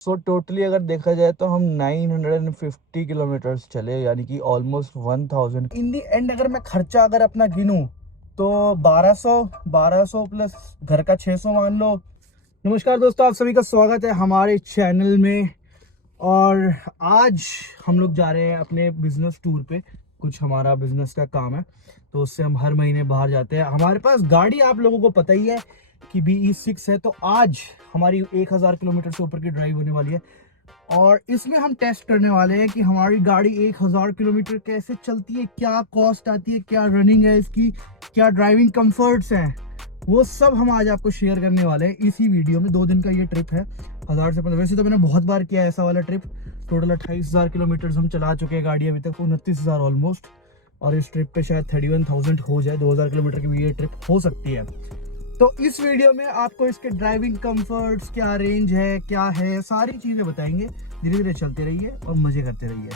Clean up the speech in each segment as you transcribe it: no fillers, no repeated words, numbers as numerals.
सो totally अगर देखा जाए तो हम 950 किलोमीटर्स चले, यानी कि ऑलमोस्ट 1000। इन दी एंड अगर मैं खर्चा अगर अपना गिनूं तो 1200 प्लस घर का 600 मान लो। नमस्कार दोस्तों, आप सभी का स्वागत है हमारे चैनल में। और आज हम लोग जा रहे हैं अपने बिजनेस टूर पे। कुछ हमारा बिजनेस का काम है, तो उससे हम हर महीने बाहर जाते हैं। हमारे पास गाड़ी आप लोगों को पता ही है कि BE6 है। तो आज हमारी 1000 किलोमीटर से ऊपर की ड्राइव होने वाली है और इसमें हम टेस्ट करने वाले हैं कि हमारी गाड़ी 1000 किलोमीटर कैसे चलती है, क्या कॉस्ट आती है, क्या रनिंग है इसकी, क्या ड्राइविंग कंफर्ट्स हैं। वो सब हम आज आपको शेयर करने वाले हैं इसी वीडियो में। 2 दिन का ये ट्रिप है, 1000 से 15। वैसे तो मैंने बहुत बार किया है ऐसा वाला ट्रिप। टोटल 28,000 किलोमीटर हम चला चुके हैं गाड़ी अभी तक, 29,000 ऑलमोस्ट। और इस ट्रिप पे शायद 31,000 हो जाए। 2000 किलोमीटर की भी ये ट्रिप हो सकती है। तो इस वीडियो में आपको इसके ड्राइविंग कंफर्ट्स, क्या रेंज है, क्या है, सारी चीजें बताएंगे। धीरे धीरे चलते रहिए और मजे करते रहिए।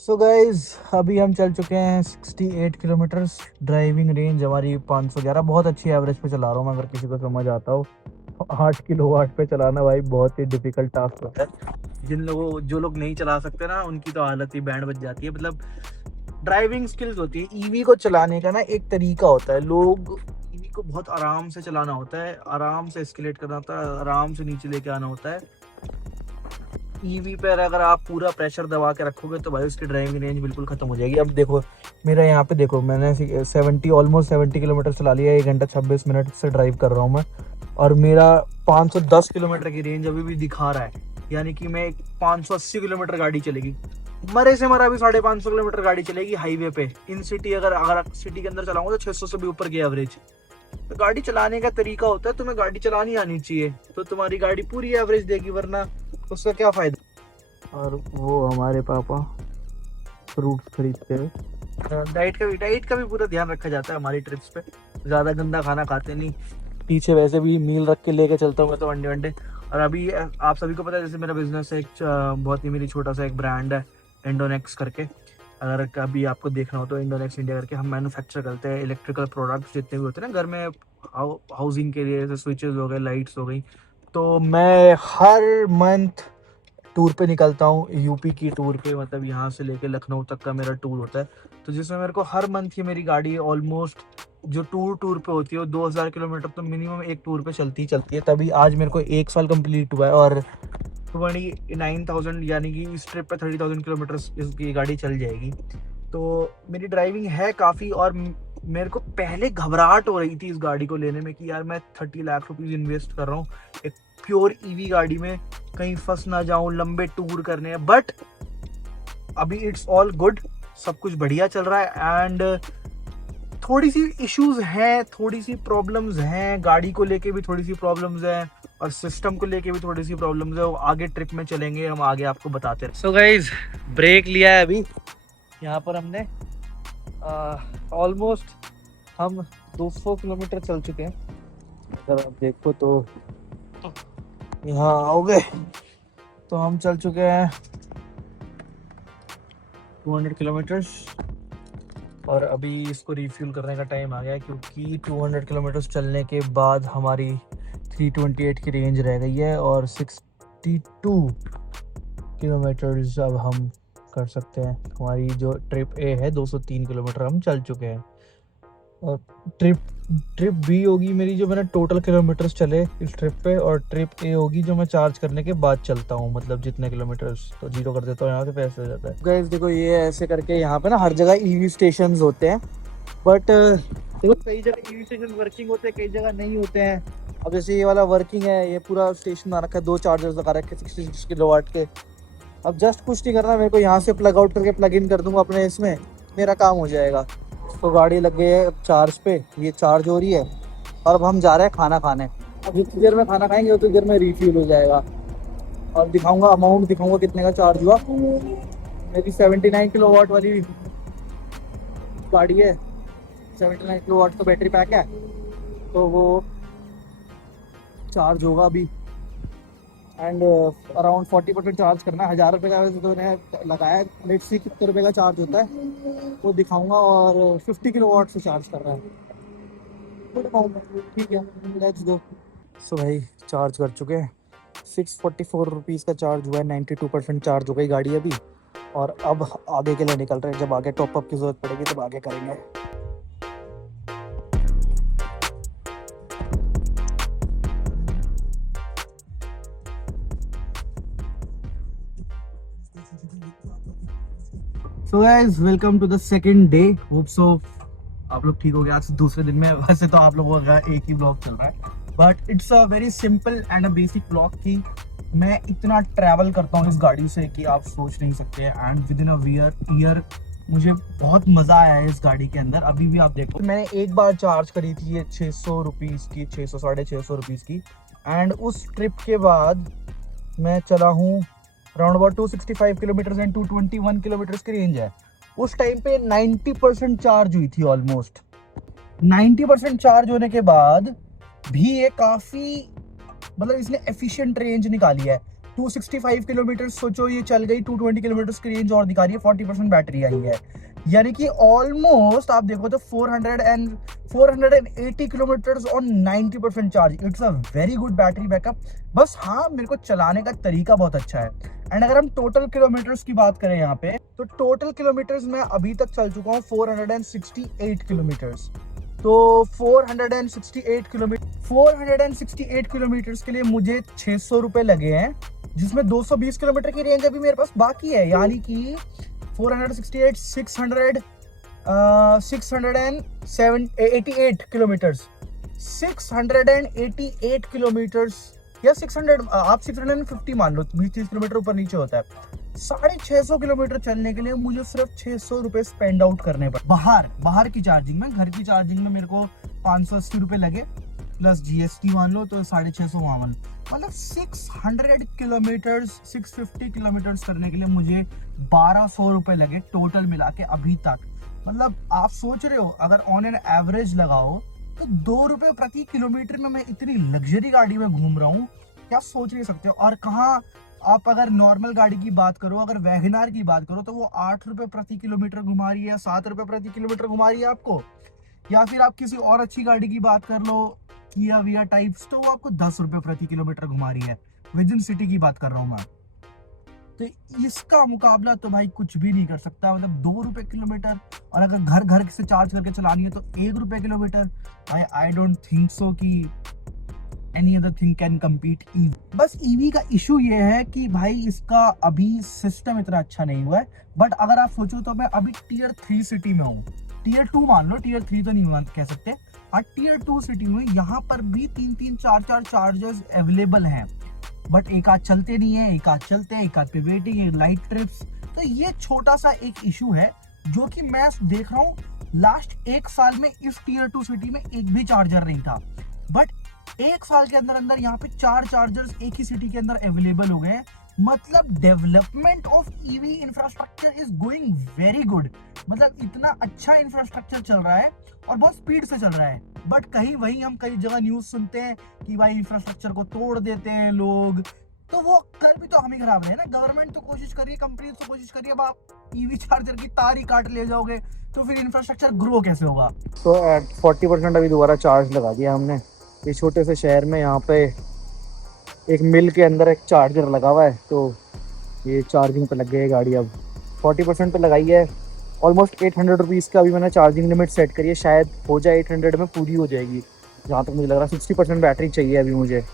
सो गाइज, अभी हम चल चुके हैं 68 किलोमीटर्स। ड्राइविंग रेंज हमारी 511। बहुत अच्छी एवरेज पे चला रहा हूँ मैं, अगर किसी को समझ आता हो। 8 किलोवाट पे चलाना भाई बहुत ही डिफिकल्ट टास्क होता है। जो लोग नहीं चला सकते ना, उनकी तो हालत ही बैंड बज जाती है। मतलब ड्राइविंग स्किल्स होती है। ईवी को चलाने का ना एक तरीका होता है। लोग ईवी को बहुत आराम से चलाना होता है, आराम से एस्केलेट करना होता है, आराम से नीचे लेके आना होता है। ईवी पर अगर आप पूरा प्रेशर दबा के रखोगे तो भाई उसकी ड्राइविंग रेंज बिल्कुल खत्म हो जाएगी। अब देखो मेरा यहाँ पे, देखो मैंने 70 किलोमीटर चला लिया। 1 घंटा 26 मिनट से ड्राइव कर रहा हूँ मैं, और मेरा 510 किलोमीटर की रेंज अभी भी दिखा रहा है। यानी कि मैं 580 किलोमीटर गाड़ी चलेगी, मरे से मरा भी 550 किलोमीटर गाड़ी चलेगी हाईवे पे। इन सिटी अगर सिटी के अंदर चलाऊंगा तो 600 से भी ऊपर की एवरेज। तो गाड़ी चलाने का तरीका होता है, तुम्हें गाड़ी चलानी आनी चाहिए तो तुम्हारी गाड़ी पूरी एवरेज देगी, वरना उसका क्या फायदा। और वो हमारे पापा फ्रूट्स खरीदते हैं। डाइट का भी पूरा ध्यान रखा जाता है हमारी ट्रिप्स पे। ज़्यादा गंदा खाना खाते नहीं। पीछे वैसे भी मील रख के लेके चलता हूँ मैं तो अंडे वंडे। और अभी आप सभी को पता है, जैसे मेरा बिजनेस है एक बहुत ही मेरी छोटा सा एक ब्रांड है इंडोनेक्स करके। अगर कभी आपको देखना हो तो इंडोनेक्स इंडिया करके हम मैन्युफैक्चर करते हैं इलेक्ट्रिकल प्रोडक्ट्स जितने भी होते हैं ना घर में, हाउसिंग के लिए, जैसे स्विचेस हो गए, लाइट्स हो गई। तो मैं हर मंथ टूर पे निकलता हूँ, यूपी की टूर पे। मतलब यहाँ से लेके लखनऊ तक का मेरा टूर होता है। तो जिसमें मेरे को हर मंथ की मेरी गाड़ी ऑलमोस्ट जो टूर पे होती है वो 2000 किलोमीटर तो मिनिमम एक टूर पे चलती ही चलती है। तभी आज मेरे को 1 साल कंप्लीट हुआ है और 29,000 यानी कि इस ट्रिप पे 30,000 किलोमीटर इसकी गाड़ी चल जाएगी। तो मेरी ड्राइविंग है काफ़ी। और मेरे को पहले घबराहट हो रही थी इस गाड़ी को लेने में कि यार मैं 30 लाख रुपीज़ इन्वेस्ट कर रहा हूँ एक प्योर ईवी गाड़ी में, कहीं फंस ना जाऊं, लंबे टूर करने हैं। बट अभी इट्स ऑल गुड, सब कुछ बढ़िया चल रहा है। एंड थोड़ी सी इश्यूज हैं, थोड़ी सी प्रॉब्लम्स हैं, गाड़ी को लेके भी थोड़ी सी प्रॉब्लम्स हैं और सिस्टम को लेके भी थोड़ी सी प्रॉब्लम्स है। वो आगे ट्रिप में चलेंगे, हम आगे आपको बताते हैं। सो गाइज, ब्रेक लिया है अभी यहाँ पर हमने। ऑलमोस्ट हम 200 किलोमीटर चल चुके हैं। अगर आप देखो तो यहाँ आओगे तो हम चल चुके हैं 200 किलोमीटर्स। और अभी इसको रिफ्यूल करने का टाइम आ गया है, क्योंकि 200 किलोमीटर्स चलने के बाद हमारी 328 की रेंज रह गई है और 62 किलोमीटर्स अब हम कर सकते हैं। हमारी जो ट्रिप ए है 203 किलोमीटर हम चल चुके हैं। और ट्रिप बी होगी मेरी जो मैंने टोटल किलोमीटर्स चले इस ट्रिप पे, और ट्रिप ए होगी जो मैं चार्ज करने के बाद चलता हूँ। मतलब जितने किलोमीटर्स तो जीरो कर देता हूँ, यहाँ से पैसे हो जाता है। गाइस देखो, ये ऐसे करके यहाँ पे ना हर जगह ईवी स्टेशन होते हैं। बट देखो, कई जगह ईवी स्टेशन वर्किंग होते हैं, कई जगह नहीं होते हैं। अब जैसे ये वाला वर्किंग है, ये पूरा स्टेशन बना रखा है, 2 चार्जर्स लगा रखे हैं 66 किलोवाट के। अब जस्ट कुछ नहीं करना मेरे को, यहाँ से प्लग आउट करके प्लग इन कर दूंगा अपने इसमें, मेरा काम हो जाएगा। तो गाड़ी लग गई है चार्ज पे, ये चार्ज हो रही है। और अब हम जा रहे हैं खाना खाने। अब जितनी देर में खाना खाएंगे उतनी देर में रिफ्यूल हो जाएगा। और दिखाऊंगा अमाउंट, दिखाऊंगा कितने का चार्ज हुआ। मेरी 79 किलोवाट वाली गाड़ी है, 79 किलोवाट का बैटरी पैक है। तो वो चार्ज होगा अभी एंड अराउंड 40% चार्ज करना है। 1000 रुपये का वैसे तो मैंने लगाया है, लेट्स सी कितने रुपये का चार्ज होता है वो दिखाऊंगा। और 50 किलोवाट से चार्ज कर रहा है, तो दिखाऊंगा। ठीक है, लेट्स गो। सो भाई चार्ज कर चुके हैं, 644 रुपीज़ का चार्ज हुआ है, 92% चार्ज हो गई गाड़ी अभी। और अब आगे के लिए निकल रहे हैं, जब आगे टॉपअप की ज़रूरत पड़ेगी तब आगे करेंगे। So guys welcome to the second day. Hope so आप लोग ठीक हो गए। आज दूसरे दिन में वैसे तो आप लोगों का एक ही ब्लॉग चल रहा है, but it's a very simple and a basic blog कि मैं इतना ट्रैवल करता हूँ इस गाड़ी से कि आप सोच नहीं सकते। And with in a year मुझे बहुत मज़ा आया है इस गाड़ी के अंदर। अभी भी आप देखो, मैंने एक बार चार्ज करी थी ये 600 रुपीज़ की, 600 650 रुपीज़ की। एंड उस ट्रिप के बाद मैं चला हूँ around about 265 kilometre and 221 kilometre की रेंज है। उस टाइम पे 90% चार्ज हुई थी ऑलमोस्ट। 90% चार्ज होने के बाद भी ये काफ़ी, मतलब इसने एफिशिएंट रेंज निकाली है। 265 किलोमीटर सोचो ये चल गई, 220 किलोमीटर की रेंज और दिखा रही है, 40% बैटरी आई है। यानी कि ऑलमोस्ट आप देखो तो 480 kilometre on 90% charge. It's a very good battery backup. बस हाँ, मेरे को चलाने का तरीका बहुत अच्छा है। एंड अगर हम टोटल किलोमीटर्स की बात करें यहाँ पे, तो टोटल किलोमीटर्स मैं अभी तक चल चुका हूँ 468 किलोमीटर्स। तो 468 किलोमीटर्स के लिए मुझे 600 रुपये लगे हैं, जिसमें 220 किलोमीटर की रेंज अभी मेरे पास बाकी है। यानी कि 468 688 किलोमीटर्स, 688 किलोमीटर्स या 600, आप 650 मान लो, 20-30 किलोमीटर ऊपर नीचे होता है। 650 किलोमीटर चलने के लिए मुझे सिर्फ 600 रुपए स्पेंड आउट करने पड़े। बाहर की चार्जिंग में, घर की चार्जिंग में मेरे को 580 रुपए लगे, प्लस जीएसटी मान लो तो 650 वहां मान लो। मतलब 600 किलोमीटर 650 किलोमीटर करने के लिए मुझे 1200 रुपए लगे टोटल मिला के अभी तक। मतलब आप सोच रहे हो, अगर ऑन एन एवरेज लगाओ तो 2 रुपए प्रति किलोमीटर में मैं इतनी लग्जरी गाड़ी में घूम रहा हूँ, क्या सोच नहीं सकते हो। और कहाँ, आप अगर नॉर्मल गाड़ी की बात करो, अगर वैगनार की बात करो, तो वो 8 रुपए प्रति किलोमीटर घुमा रही है, 7 रुपए प्रति किलोमीटर घुमा रही है आपको। या फिर आप किसी और अच्छी गाड़ी की बात कर लो, किया विया टाइप्स, तो वो आपको 10 रुपए प्रति किलोमीटर घुमा रही है। विद इन सिटी की बात कर रहा हूँ मैं। तो इसका मुकाबला तो भाई कुछ भी नहीं कर सकता। मतलब 2 रुपए किलोमीटर, और अगर घर घर से चार्ज करके चलानी है तो 1 रुपए किलोमीटर। आई डोंट थिंक सो कि any other thing can compete EV. बस ईवी का इशू ये है कि भाई इसका अभी सिस्टम इतना अच्छा नहीं हुआ है। बट अगर आप सोचो तो मैं अभी टीयर 3 सिटी में हूँ, टीयर 2 मान लो, टीयर 3 तो नहीं कह सकते। हाँ, टीयर 2 सिटी में यहाँ पर भी 3-3 4-4 चार्जर्स अवेलेबल हैं। बट एक आध चलते नहीं है, एक आध चलते हैं, एक आध पे वेटिंग, एक लाइट ट्रिप्स। तो ये छोटा सा एक इशू है जो कि मैं देख रहा हूँ लास्ट 1 साल में इस टीयर 2 सिटी में एक भी चार्जर नहीं था। बट 1 साल के अंदर अंदर यहाँ पे 4 चार्जर्स एक ही सिटी के अंदर अवेलेबल हो गए हैं। मतलब development of EV infrastructure is going very good. मतलब इतना अच्छा इंफ्रास्ट्रक्चर चल रहा है और बहुत स्पीड से चल रहा है। बट कहीं वहीं हम कई जगह न्यूज सुनते हैं कि भाई इंफ्रास्ट्रक्चर को तोड़ देते हैं लोग। तो वो कर भी तो हम ही खराब रहे ना। गवर्नमेंट तो कोशिश करिए, कंपनी तो कोशिश करिए। अब आप ईवी चार्जर की तार ही काट ले जाओगे तो फिर इंफ्रास्ट्रक्चर ग्रो कैसे होगा। तो एट 40% अभी दोबारा चार्ज लगा दिया हमने ये छोटे से शहर में। यहाँ पे एक मिल के अंदर एक चार्जर लगा हुआ है, तो ये चार्जिंग पे लग गई है गाड़ी। अब 40% पे लगाई है, ऑलमोस्ट 800 रुपीज़ का अभी मैंने चार्जिंग लिमिट सेट करी है। शायद हो जाए 800 में पूरी हो जाएगी, जहाँ तक मुझे लग रहा है। 60% बैटरी चाहिए अभी मुझे।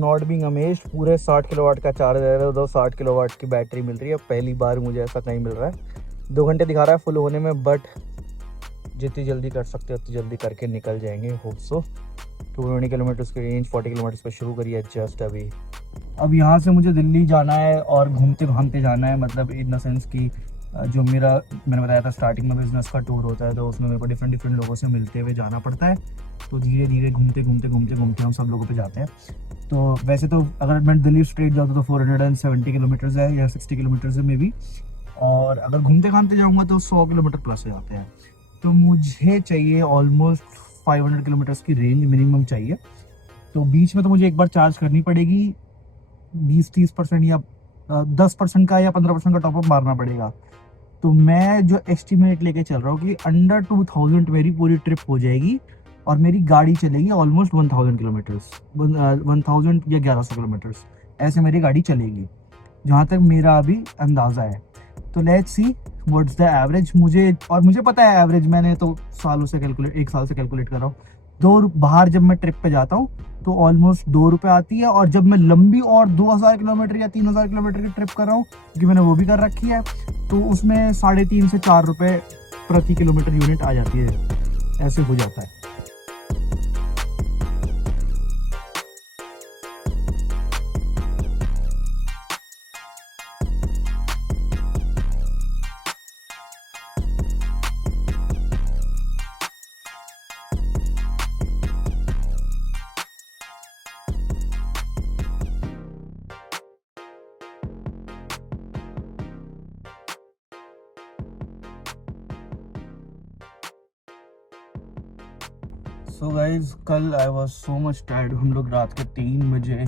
नॉट बीइंग अमेज्ड, पूरे 60 किलोवाट का चार्जर है, तो 60 किलोवाट की बैटरी मिल रही है। पहली बार मुझे ऐसा कहीं मिल रहा है। 2 घंटे दिखा रहा है फुल होने में, बट जितनी जल्दी कर सकते हो उतनी जल्दी करके निकल जाएंगे, होप सो। 220 किलोमीटर की रेंज 40 किलोमीटर पर शुरू करी है जस्ट अभी। अब यहाँ से मुझे दिल्ली जाना है और घूमते घामते जाना है। मतलब इन द सेंस कि जो मैंने बताया था स्टार्टिंग में बिजनेस का टूर होता है, तो उसमें मेरे को डिफरेंट लोगों से मिलते हुए जाना पड़ता है। तो धीरे धीरे घूमते हम सब लोगों पे जाते हैं। तो वैसे तो अगर मैं दिल्ली स्ट्रेट जाता तो 470 किलोमीटर्स है या 60 किलोमीटर्स है मे बी। और अगर घूमते घामते जाऊँगा तो 100 किलोमीटर प्लस हो जाते हैं। तो मुझे चाहिए ऑलमोस्ट 500 किलोमीटर्स की रेंज मिनिमम चाहिए। तो बीच में तो मुझे एक बार चार्ज करनी पड़ेगी, 20-30% या 10% का या 15% का टॉपअप मारना पड़ेगा। तो मैं जो एस्टिमेट लेके चल रहा हूँ कि अंडर 2000 मेरी पूरी ट्रिप हो जाएगी और मेरी गाड़ी चलेगी ऑलमोस्ट 1000 किलोमीटर्स, 1000 या 1100 किलोमीटर्स ऐसे मेरी गाड़ी चलेगी, जहाँ तक मेरा अभी अंदाज़ा है। तो let's see what's the average. मुझे पता है एवरेज, मैंने तो सालों से कैलकुलेट, 1 साल से कैलकुलेट कर रहा हूँ। बाहर जब मैं ट्रिप पे जाता हूँ तो ऑलमोस्ट 2 रुपये आती है, और जब मैं लंबी और 2000 किलोमीटर या 3000 किलोमीटर की ट्रिप कर रहा हूँ, क्योंकि मैंने वो भी कर रखी है, तो उसमें 3.5 से 4 रुपये प्रति किलोमीटर यूनिट आ जाती है, ऐसे हो जाता है। सो गाइज, कल I was so much tired. हम लोग रात के 3 बजे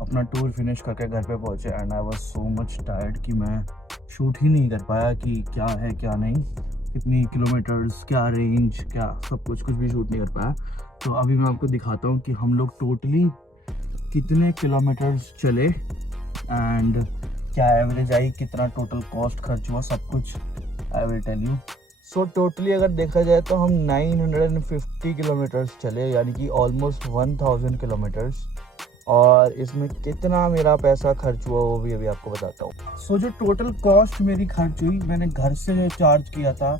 अपना टूर फिनिश करके घर पे पहुंचे, and I was so much tired कि मैं शूट ही नहीं कर पाया कि क्या है क्या नहीं, कितनी किलोमीटर्स, क्या रेंज, क्या सब कुछ भी शूट नहीं कर पाया। तो अभी मैं आपको दिखाता हूँ कि हम लोग टोटली कितने किलोमीटर्स चले एंड क्या एवरेज आई, कितना टोटल कॉस्ट खर्च हुआ, सब कुछ I will tell you. So totally अगर देखा जाए तो हम 950 किलोमीटर्स चले, यानी कि ऑलमोस्ट 1000 किलोमीटर्स, और इसमें कितना मेरा पैसा खर्च हुआ वो भी अभी आपको बताता हूँ। सो जो टोटल कॉस्ट मेरी खर्च हुई, मैंने घर से जो चार्ज किया था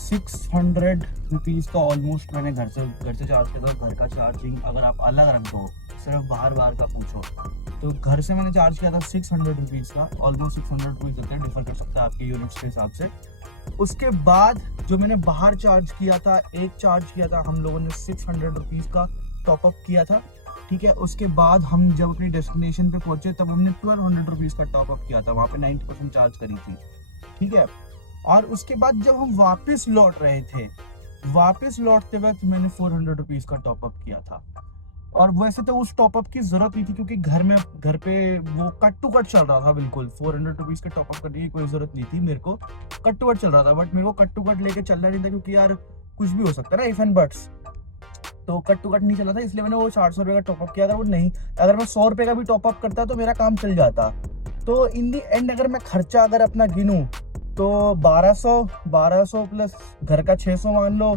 600 रुपीज़ का ऑलमोस्ट, मैंने घर से चार्ज किया था। घर का चार्जिंग अगर आप अलग रख दो, सिर्फ बाहर का पूछो, तो घर से मैंने चार्ज किया था 600 रुपीज़ का, ऑलमोस्ट 600 रुपीज़ देते हैं, डिफर कर सकता है आपके यूनिट्स के हिसाब से। उसके बाद जो मैंने बाहर चार्ज किया था, एक चार्ज किया था हम लोगों ने 600 रुपीज़ का टॉपअप किया था, ठीक है। उसके बाद हम जब अपनी डेस्टिनेशन पे पहुंचे तब हमने 1200 रुपीज़ का टॉपअप किया था, वहाँ पे 90% चार्ज करी थी, ठीक है। और उसके बाद जब हम वापस लौट रहे थे, वापस लौटते वक्त मैंने 400 रुपीज़ का टॉपअप किया था। और वैसे तो उस टॉपअप की जरूरत नहीं थी, क्योंकि घर पे वो कट टू कट चल रहा था, बिल्कुल 400 रुपीज़ के टॉपअप करने की कोई जरूरत नहीं थी मेरे को, कट टू कट चल रहा था। बट मेरे को कट टू कट लेके चलना नहीं था, क्योंकि यार कुछ भी हो सकता है ना, इफ एंड बट्स। तो कट टू कट नहीं चला था, इसलिए मैंने वो 400 रुपये का टॉपअप किया था। वो नहीं, अगर मैं 100 रुपये का भी टॉपअप करता तो मेरा काम चल जाता। तो इन दी एंड अगर मैं खर्चा अगर अपना गिनूँ तो 1200 प्लस घर का 600 मान लो,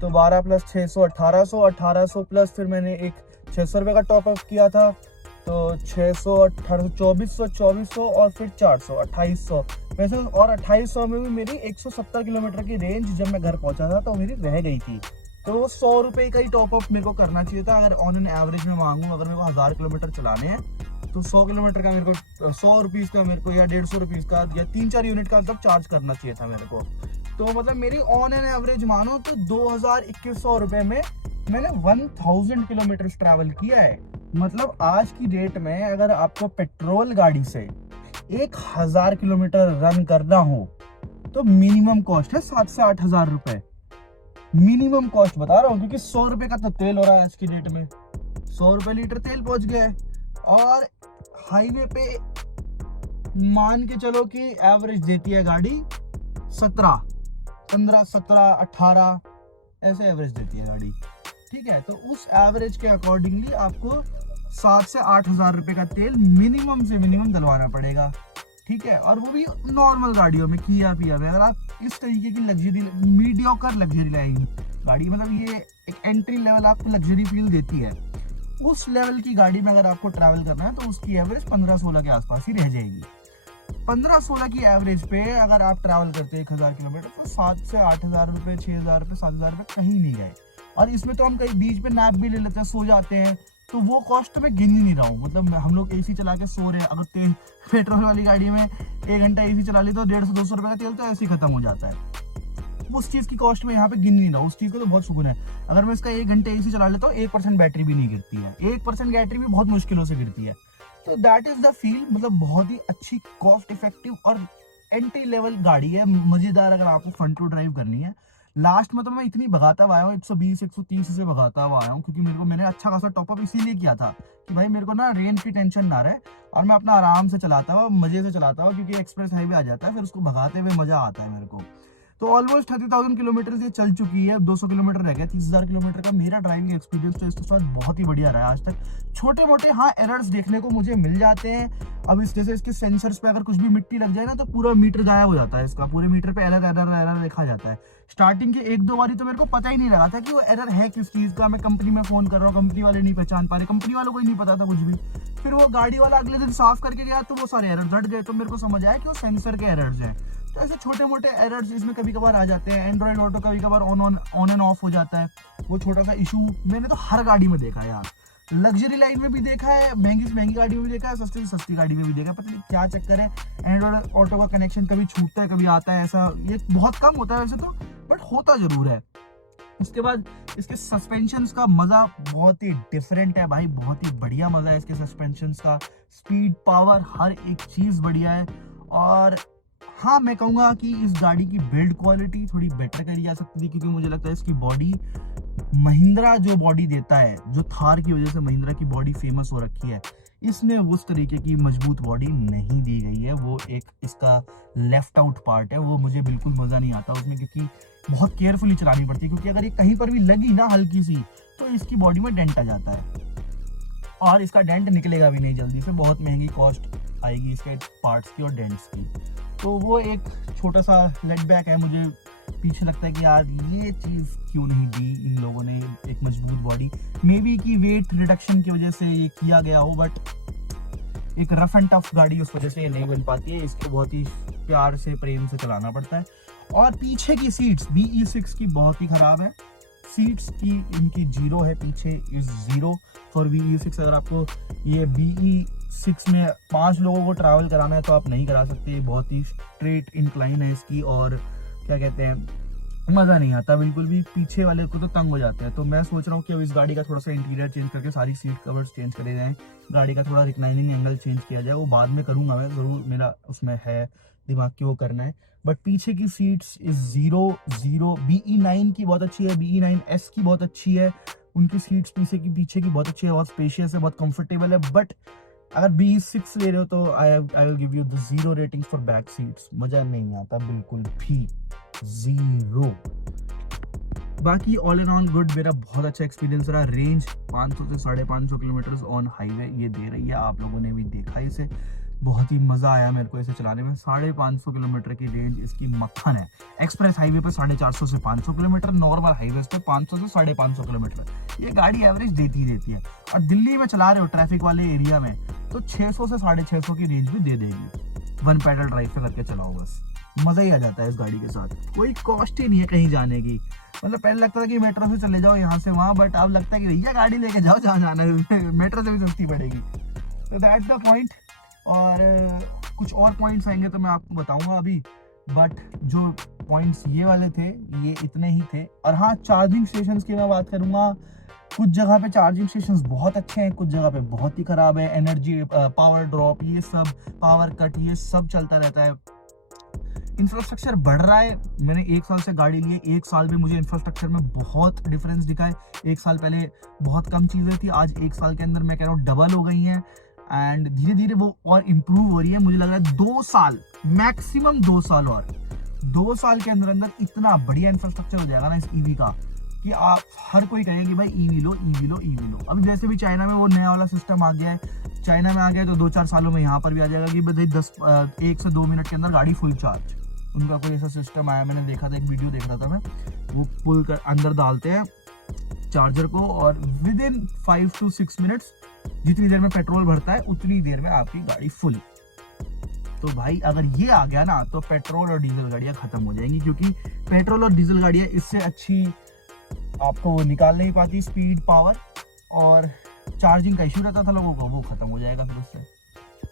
तो 12 प्लस 600 1800 प्लस फिर मैंने एक 600 रुपये का टॉपअप किया था, तो 600 1800 2400 और फिर 400 2800 वैसे। और 2800 में भी मेरी 170 किलोमीटर की रेंज जब मैं घर पहुंचा था तो मेरी रह गई थी। तो 100 रुपये का ही टॉपअप मेरे को करना चाहिए था। अगर ऑन एन एवरेज में मांगूँ, अगर मेरे को 1000 किलोमीटर चलाने हैं तो 100 किलोमीटर का मेरे को 100 रुपीज़ का मेरे को, या 150 रुपीज़ का, या 3-4 यूनिट का मतलब चार्ज करना चाहिए था मेरे को। तो मतलब मेरी ऑन एन एवरेज मानो तो 2100 रुपये में मैंने 1000 किलोमीटर ट्रैवल किया है। मतलब आज की डेट में अगर आपको पेट्रोल गाड़ी से 1000 किलोमीटर रन करना हो तो मिनिमम कॉस्ट है 7 से 8 हजार रुपए, मिनिमम कॉस्ट बता रहा हूँ। क्योंकि 100 रुपए का तो तेल हो रहा है आज की डेट में, 100 रुपए लीटर तेल पहुंच गया है। और हाईवे पे मान के चलो कि एवरेज देती है गाड़ी 15 17 18 ऐसे एवरेज देती है गाड़ी, ठीक है। तो उस एवरेज के अकॉर्डिंगली आपको 7 से 8 हजार रुपए का तेल मिनिमम से मिनिमम डलवाना पड़ेगा, ठीक है। और वो भी नॉर्मल गाड़ियों में, किया पिया में। अगर आप इस तरीके की लग्जरी, मीडियोकर लग्जरी लाएंगे गाड़ी, मतलब ये एक एंट्री लेवल आपको लग्जरी फील देती है, उस लेवल की गाड़ी में अगर आपको ट्रैवल करना है तो उसकी एवरेज 15-16 के आसपास ही रह जाएगी। 15-16 की एवरेज पे अगर आप ट्रैवल करते हैं 1000 किलोमीटर, तो 7 से 8 हजार रुपये, 6 हजार रुपये, 7 हजार रुपये कहीं नहीं गए। और इसमें तो हम कहीं बीच में नैप भी ले लेते हैं, सो जाते हैं, तो वो कॉस्ट तो मैं गिन ही नहीं रहा हूँ। मतलब हम लोग एसी चला के सो रहे हैं, अगर तेल पेट्रोल वाली गाड़ी में 1 घंटा एसी चला ली तो 150-200 रुपये का तेल तो ऐसे ही खत्म हो जाता है। उस चीज़ की कॉस्ट में यहाँ पे गिन नहीं रहा हूँ, उस चीज़ को तो बहुत सुकून है। अगर मैं इसका 1 घंटे एसी चला लेता हूँ, 1% बैटरी भी नहीं गिरती है, 1% बैटरी भी बहुत मुश्किलों से गिरती है। तो दैट इज द फील, मतलब बहुत ही अच्छी, कॉस्ट इफेक्टिव और एंट्री लेवल गाड़ी है, मजेदार अगर आपको फ्रंट टू ड्राइव करनी है। लास्ट में तो मैं इतनी भगाता हुआ आया हूँ, 120 130 से भगाता हुआ आया हूँ, क्योंकि मैंने अच्छा खासा टॉपअप इसीलिए किया था कि भाई मेरे को ना रेंज की टेंशन ना रहे और मैं अपना आराम से चलाता हुआ मजे से चलाता हुआ, क्योंकि एक्सप्रेस हाईवे आ जाता है फिर उसको भगाते हुए मजा आता है मेरे को। तो ऑलमोस्ट 30,000 किलोमीटर ये चल चुकी है, 200 किलोमीटर रह गया 30,000 किलोमीटर का। मेरा ड्राइविंग एक्सपीरियंस तो इसके साथ बहुत ही बढ़िया रहा आज तक। छोटे मोटे हाँ एरर्स देखने को मुझे मिल जाते हैं। अब इस जैसे इसके सेंसर्स पे अगर कुछ भी मिट्टी लग जाए ना तो पूरा मीटर गायब हो जाता है इसका, पूरे मीटर पे एरर एरर एरर लिखा जाता है। स्टार्टिंग के 1-2 बारी तो मेरे को पता ही नहीं लगा था कि वो एरर है किस चीज का। मैं कंपनी में फोन कर रहा हूँ, कंपनी वाले नहीं पहचान पा रहे, कंपनी वालों को ही नहीं पता था कुछ भी। फिर वो गाड़ी वाला अगले दिन साफ करके गया तो वो सारे एरर हट गए, तो मेरे को समझ आया कि वो सेंसर के एरर्स हैं। तो ऐसे छोटे मोटे एरर्स इसमें कभी कभार आ जाते हैं। एंड्रॉइड ऑटो कभी कभार ऑन एंड ऑफ हो जाता है, वो छोटा सा इशू मैंने तो हर गाड़ी में देखा है यार। लग्जरी लाइन में भी देखा है, महंगी से महंगी गाड़ी में भी देखा है, सस्ती से सस्ती गाड़ी में भी देखा है। पता नहीं क्या चक्कर है, एंड्रॉइड ऑटो का कनेक्शन कभी छूटता है कभी आता है, ऐसा ये बहुत कम होता है वैसे तो, बट होता जरूर है। उसके बाद इसके सस्पेंशंस का मजा बहुत ही डिफरेंट है भाई, बहुत ही बढ़िया मजा है इसके सस्पेंशंस का। स्पीड पावर हर एक चीज बढ़िया है। और हाँ मैं कहूँगा कि इस गाड़ी की बिल्ड क्वालिटी थोड़ी बेटर करी जा सकती थी, क्योंकि मुझे लगता है इसकी बॉडी, महिंद्रा जो बॉडी देता है, जो थार की वजह से महिंद्रा की बॉडी फेमस हो रखी है, इसमें उस तरीके की मजबूत बॉडी नहीं दी गई है। वो एक इसका लेफ्ट आउट पार्ट है, वो मुझे बिल्कुल मज़ा नहीं आता उसमें, क्योंकि बहुत केयरफुली चलानी पड़ती है, क्योंकि अगर ये कहीं पर भी लगी ना हल्की सी तो इसकी बॉडी में डेंट आ जाता है और इसका डेंट निकलेगा भी नहीं जल्दी से, बहुत महंगी कॉस्ट आएगी इसके पार्ट्स की और डेंट्स की। तो वो एक छोटा सा लेट बैक है मुझे पीछे, लगता है कि यार ये चीज़ क्यों नहीं दी इन लोगों ने, एक मजबूत बॉडी। मे बी की वेट रिडक्शन की वजह से ये किया गया हो, बट एक रफ एंड टफ गाड़ी उस वजह से ये नहीं बन पाती है। इसको बहुत ही प्यार से प्रेम से चलाना पड़ता है। और पीछे की सीट्स BE6 की बहुत ही ख़राब है, सीट्स की इनकी 0 है, पीछे इज 0 फॉर BE6। अगर आपको ये BE6 में 5 लोगों को ट्रैवल कराना है तो आप नहीं करा सकते, बहुत ही स्ट्रेट इंक्लाइन है इसकी, और क्या कहते हैं, मज़ा नहीं आता बिल्कुल भी, पीछे वाले को तो तंग हो जाते हैं। तो मैं सोच रहा हूँ कि अब इस गाड़ी का थोड़ा सा इंटीरियर चेंज करके सारी सीट कवर्स चेंज करे जाएँ, गाड़ी का थोड़ा रिक्लाइनिंग एंगल चेंज किया जाए। वो बाद में करूँगा मैं ज़रूर, मेरा उसमें है दिमाग की वो करना है। बट पीछे की सीट्स इज 0 BE9 की बहुत अच्छी है, BE9S की बहुत अच्छी है, उनकी सीट्स पीछे की बहुत अच्छी है, बहुत स्पेशियस है, बहुत कंफर्टेबल है। बट अगर BE6 ले रहे हो तो I will give you the 0 rating for back seats. मजा नहीं आता बिल्कुल भी, 0। बाकी ऑल इन ऑल गुड, मेरा बहुत अच्छा एक्सपीरियंस रहा। रेंज 500 से 550 किलोमीटर ऑन हाईवे ये दे रही है, आप लोगों ने भी देखा इसे, बहुत ही मज़ा आया मेरे को इसे चलाने में। 550 किलोमीटर की रेंज इसकी मक्खन है। एक्सप्रेस हाईवे पे 450 से 500 किलोमीटर, नॉर्मल हाईवे पे 500 से 550 किलोमीटर ये गाड़ी एवरेज देती है। और दिल्ली में चला रहे हो ट्रैफिक वाले एरिया में तो 600 से 650 की रेंज भी दे देगी। 1 पैडल ड्राइव पे करके चलाओ, बस मज़ा ही आ जाता है इस गाड़ी के साथ। कोई कॉस्ट ही नहीं है कहीं जाने की, मतलब पहले लगता था कि मेट्रो से चले जाओ यहाँ से वहाँ, बट अब लगता है कि भैया गाड़ी लेके जाओ जहाँ जाना है, मेट्रो से भी सस्ती पड़ेगी। तो दैट्स द पॉइंट। और कुछ और पॉइंट्स आएंगे तो मैं आपको बताऊंगा अभी, बट जो पॉइंट्स ये वाले थे ये इतने ही थे। और हाँ, चार्जिंग स्टेशंस की मैं बात करूंगा, कुछ जगह पे चार्जिंग स्टेशंस बहुत अच्छे हैं, कुछ जगह पे बहुत ही खराब है। एनर्जी पावर ड्रॉप ये सब, पावर कट ये सब चलता रहता है। इंफ्रास्ट्रक्चर बढ़ रहा है, मैंने 1 साल से गाड़ी ली है, 1 साल में मुझे इंफ्रास्ट्रक्चर में बहुत डिफरेंस दिखा है। 1 साल पहले बहुत कम चीज़ें थी, आज 1 साल के अंदर मैं कह रहा हूँ डबल हो गई हैं, एंड धीरे धीरे वो और इम्प्रूव हो रही है। मुझे लग रहा है 2 साल, मैक्सिमम 2 साल, और 2 साल के अंदर अंदर इतना बढ़िया इंफ्रास्ट्रक्चर हो जाएगा ना इस ईवी का कि आप हर कोई कहेगा कि भाई ईवी लो ईवी लो ईवी लो। अभी जैसे भी चाइना में वो नया वाला सिस्टम आ गया है, चाइना में आ गया तो 2-4 सालों में यहाँ पर भी आ जाएगा कि भाई 1 से 2 मिनट के अंदर गाड़ी फुल चार्ज। उनका कोई ऐसा सिस्टम आया, मैंने देखा था, एक वीडियो देख रहा था मैं, वो पुल कर अंदर डालते हैं चार्जर को और विद इन 5 to 6 मिनट्स जितनी देर में पेट्रोल भरता है उतनी देर में आपकी गाड़ी फुल। तो भाई अगर ये आ गया ना तो पेट्रोल और डीजल गाड़ियां खत्म हो जाएंगी, क्योंकि पेट्रोल और डीजल गाड़ियां इससे अच्छी आपको वो निकाल नहीं पाती स्पीड पावर, और चार्जिंग का इशू रहता था लोगों को, वो खत्म हो जाएगा फिर उससे।